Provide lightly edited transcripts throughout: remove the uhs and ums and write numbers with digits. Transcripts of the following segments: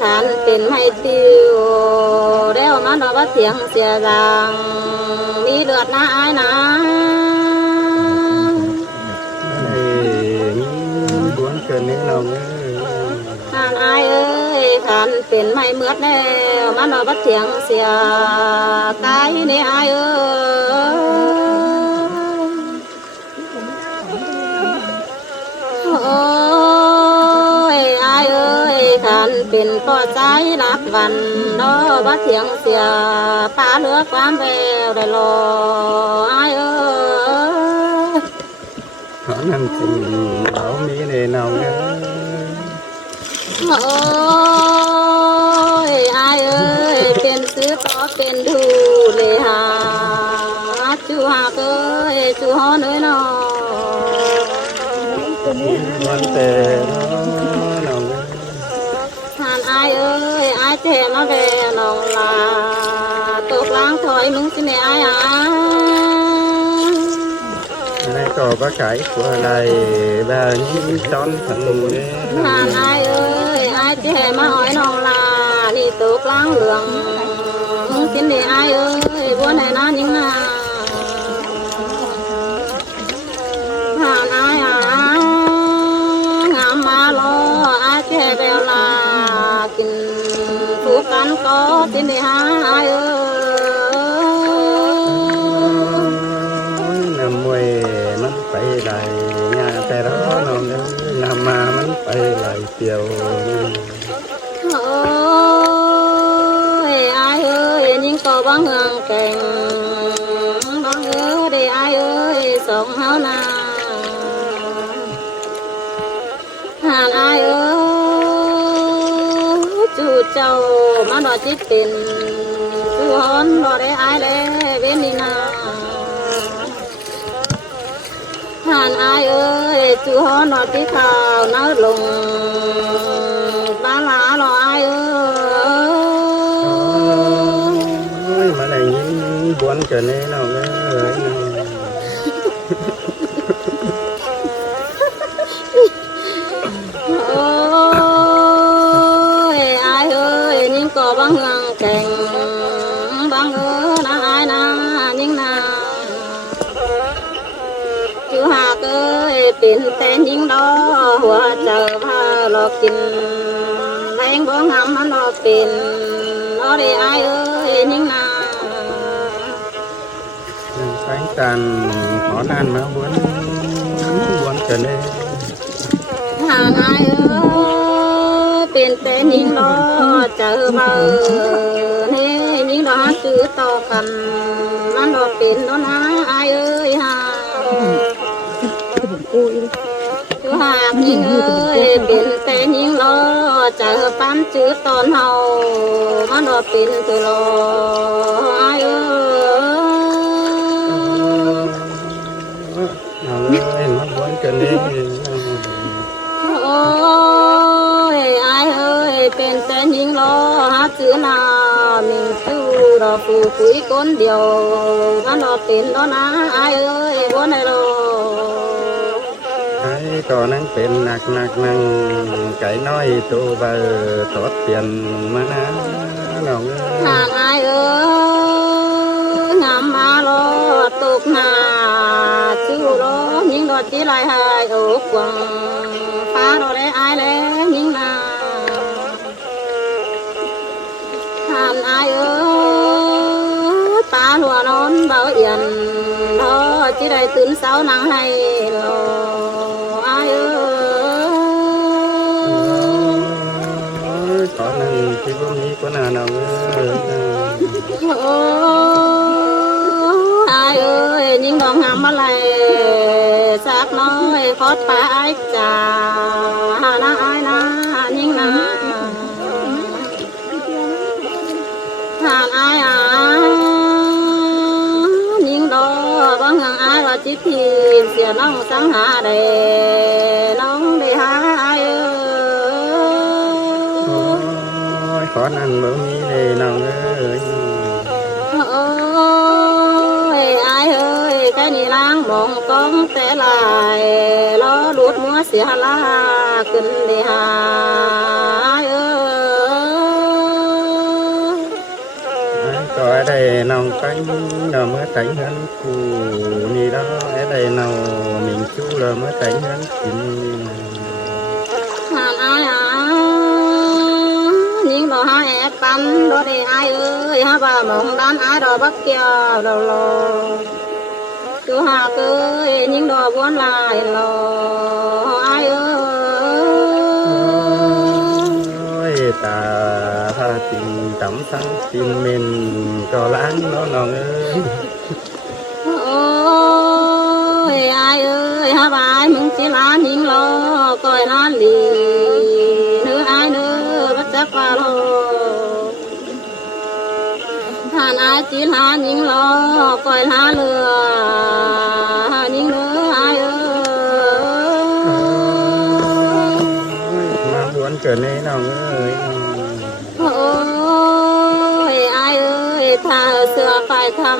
ขานเป็นไม่ติวแล้วมันเราว่าเสียงเสียดังมีเลือดนะอายนะบวนเกินนี้เราขานอายเอ้ยขานเป็นไม่เมื่อแล้วมันเราว่าเสียงเสียกายนี่อายเอ้ยโอ้ยอายเอ้ยขานเป็นพ่อใจรักวันเนาะว่าเสียงเสียป้าเหลือความแววได้รออายเอ้ยขอนั่นจริงเรามีในเราโอ้ยอายเอ้ยเป็นซื้อต่อเป็นดูเลยหาจูหาเอ้ยจูฮอน้อยน้อยวันแต่เราทานอายเอ้ยอายเจ็บมาแบน้องลาตกล้างถอยมึงสิแม่อายในต่อประกายตัวอะไรแบบนี้จอนฝันเลยทานอายเอ้ยอายเจ็บมาหอยน้องลานี่ตกล้างเหลืองมึงสิแม่อายเอ้ยบัวไหนน้านิ่งนาทานอายงามมาล้ออายเจ็บแววลากินถูกกันก็สิแม่อายเอ้ยมวยมันไปไหลงาแต่ร้อนองนำมามันไปไหลเตียวโอ้ยอายเอ้ยยิ่งก็บังเฮืองแก่งบังเอ้ยได้อายเอ้ยสองเฮานาหานอายเอ้ยจู่เจ้ามาดอจิตเป็นจู่ฮอนดอได้อายเลยเว้นนี่นาหานอายเอ้ยจู่ฮอนดอที่ข่าวน้าลงบ้าหลาหล่ออายเอ้ยมาไหนบวนเกินนี้เราเลยโอ้ยอายเอ้ยยิ่งก็บังเฮืองแก่งบังเอ้ยนะอายนะยิ่งนาอยู่หากเอ้ยเป็นแต่ยิ่งดอหัวเจอพาหลอกกินแรงบ่งามมันหลอกเป็นนอได้อายเอ้ยยิ่งนาแสงจันทร์ขอนานมาบวนเกินนี้หาอายเอ้ยเป็นแต่ยิ่งดอเจอเบอเฮ้ยยิ่งดอจื้อต่อกันมันหลอกเป็นนอนะอายเอ้ยหาอยู่หากยิ่งเอ้ยเป็นแต่ยิ่งรอเจอปั้นจื้อตอนเฮามันรอเป็นคือรออายเอ้ยเอาเลยมาบวนเกินนี้โอ้ยอายเอ้ยเป็นแต่ยิ่งรอหาจื้อนามิงตู้รอผู้คุยคนเดียวมันรอเป็นรอนะอายเอ้ยบัวในรอก็นั่งเป็นหนักนั่งไก่น้อยตัวเบอตอดเปลี่ยนมานะน้องหานอายเอ้ยงามมาโลตกหนาชื่อโลยิ่งดอดจีลายหายโอ้กวางฟ้าโดได้อายแล้วยิ่งนาหานอายเอ้ยตาหัวนอนเบาเอียนดอจีได้ตื่นเช้านางให้โลอายเอ้ยขอนั่งที่พวกนี้ก็น่าน้องโอ้อายเอ้ยยิ่งดองงามมาเลยสักน้อยขอตายจ่านะอายนะยิ่งนะหานอายยิ่งดอบางอายว่าจิตทีเสียน้องสังหาเดน้องได้หาอายขอนั่นบ่มีเลยน้องโอ้ยอายเอ้ยแค่นี้ล้างมองกองแต่ลายล้อหลุดมัวเสียลาขึ้นได้หาเอ้ đây nào cánh nào mới cánh hắn phù ni đó ở đây nào mình chú là mới cánh hắn chín hàn ai những đồ hai ép bắn đồ để ai ơi ha bà mong đan ai đồ bắc kia đồ lò chú hà ơi những đồ buôn lại lò ai ơi ta tha tình tắm sáng tình mình có lãng nó nòng ơi ai ơi ha bà ai mừng chỉ là những lo coi nó lì nữa ai nữa bắt chắc qua lo than ai chỉ là những lo coi lá lừa những nữa ai ơi mà muốn trở nên nòng ơi ôi ai ơi thà xưa phải thăm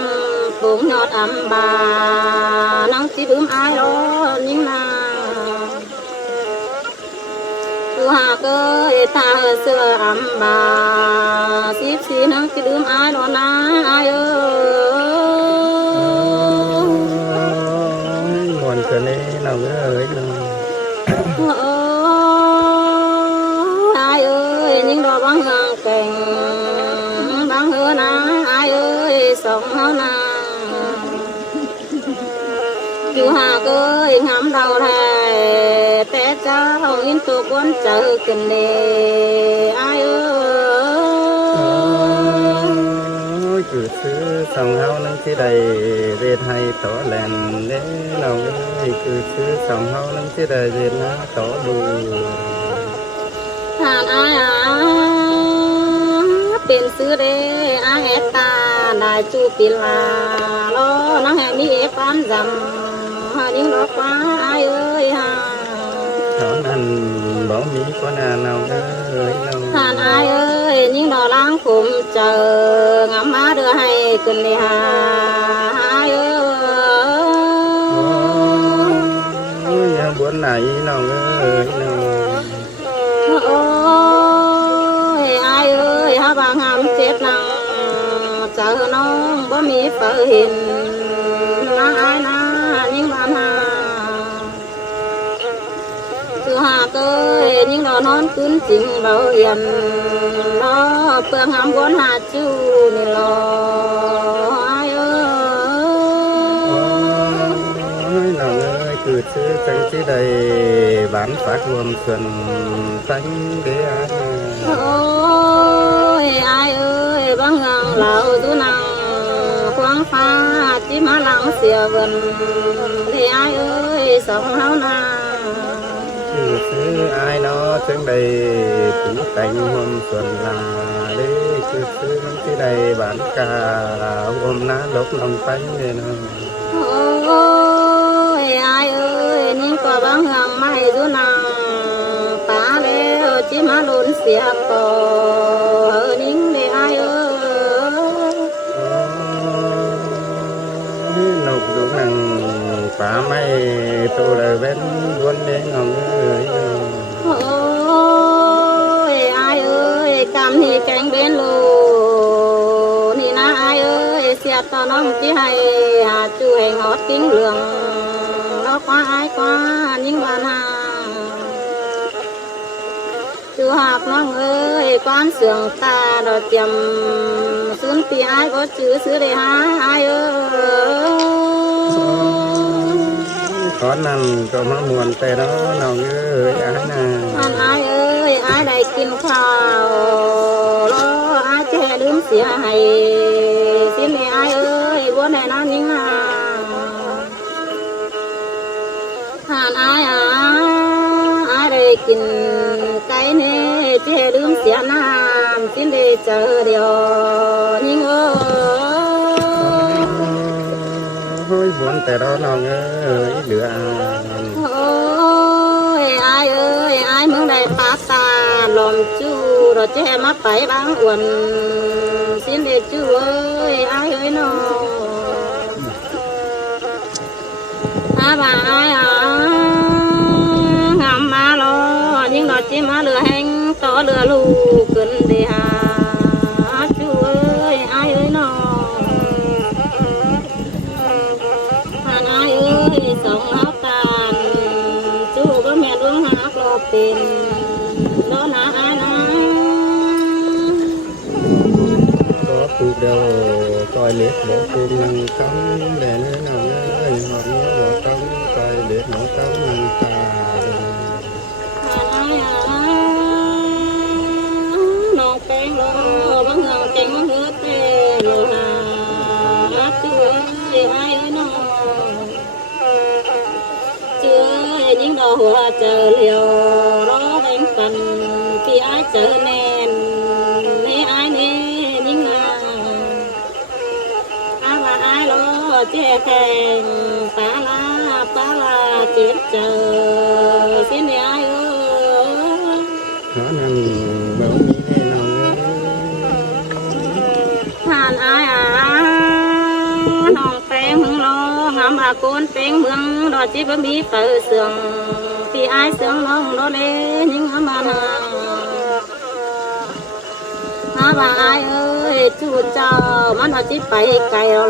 cũng nhọt ấm bà nắng chỉ đếm ai đó nhưng mà tu hà ơi thà xưa ấm bà xíp xí nắng chỉ đếm ai đó na ai ơi muốn trở nên nòng ơi ai ơi những đồ băng hàng cành băng hứa na ai ơi sống hao na chú hà ơi ngắm đầu thề té cháu in tổ quân chờ cần đề ai ơi cứ xứ sông hao nâng chỉ đầy dệt hay tỏ lèn để lòng ơi cứ xứ sông hao nâng chỉ đầy dệt nó tỏ bù hàn aiเป็นซื้อเดอาเอตาได้จูปิลาโลน้องแหมีเอปันจำหาดิ้งดอกฟ้าไอ้เอ้ยฮะ thảo năn bỏ mỹ có nà nào ơi nào ท่านไอ้เอ้ยยิ่งดอกล้างผมเจองามมาเดือให้ขึ้นเลยฮะไอ้เอ้ย ôi buồn này nào ơi nào โอ้ยไอ้เอ้ยฮะบางหามเจ็ดนังเจอน้องบ่มีเปิเห็นนะไอ้นะยิ่งบ้านหาคือหากเอ้ยยิ่งดอกนอนคืนจริงเราเย็นเนาะเปลืองหามวนหาจูนี่รอไอ้เอ้ย ôi nào ơi cứ xứ chẳng chỉ đầy bán phát luôn xuân tánh để ai โอ้ยอายเอ้ยบางเงาเหล่าตุนังควางฟ้าจิมาหลังเสียเวินที่อายเอ้ยสองเฮานา cứ xứ ai nó chẳng đầy tủ cánh hôm xuân là để cứ xứ chẳng chỉ đầy bán cả hôm ná lúc lòng tánh để nó โอ้ยอายเอ้ยนี่ก็บางเงาไม่ตุนังป่าแล้วจิมาหลุนเสียก่อนิ่งได้อายเอ้ย nộp đủ năng phá máy tôi là bên buôn đến ngon ơi โอ้ยอายเอ้ยกำนี่แกงเบนโลนี่นะอายเอ้ยเสียตอนน้องที่ให้หาจูให้หอดติ้งเหลืองแล้วคว้าอายคว้ายิ่งบานหาจูหากน้องเอ้ยก้อนเสืองตาดอกเจียมซื้นตีอายก็จื้อซื้อได้หาอายเอ้ย có năng có má muôn tay đó nào ơi á nè ท่านอายเอ้ยอายได้กินข้าวรออายแค่ลืมเสียให้สิแม่อายเอ้ยบัวแน่นอนนิ่งมาท่านอายอายได้กินไก่เน่แค่ลืมเสียน้ำสิได้เจอเดียวนิ่งเอ้ย ôi buồn tay đó nào ơi lửa โอ้ยอายเอ้ยอายเมืองใดปาตาลมจูเราแจ้มาไปบางอ้วนสินเดจูเอ้ยอายเอ้ยน้องอาบ่าอายงามมาลอยิ่งดอกจิมาเรือแห้งต่อเรือลูกขึ้นเดียจูเอ้ยอายเอ้ยน้อง đầu coi liệt bộ phim năng cống để nơi nào ơi họ nhớ bộ cống coi liệt bộ cống năng ta nong bèn lo băng ngàn chèn băng ngứa tê lo hà chưa ai nó chưa những đò hoa chờ liều đó đánh phần khi ai chờ nèn nè ai nè những ai mà ai lo che kèn ta la chết chờ xin nè ai ơi nó năng bảo mỹ thế nào hàn ai nong bèn mừng lo ngắm côn bèn mừng đó chỉ vẫn bị phơi sương thì ai sương lòng đó lên những mà bà ai ơi chú cháu mà nó chỉ phải cày lo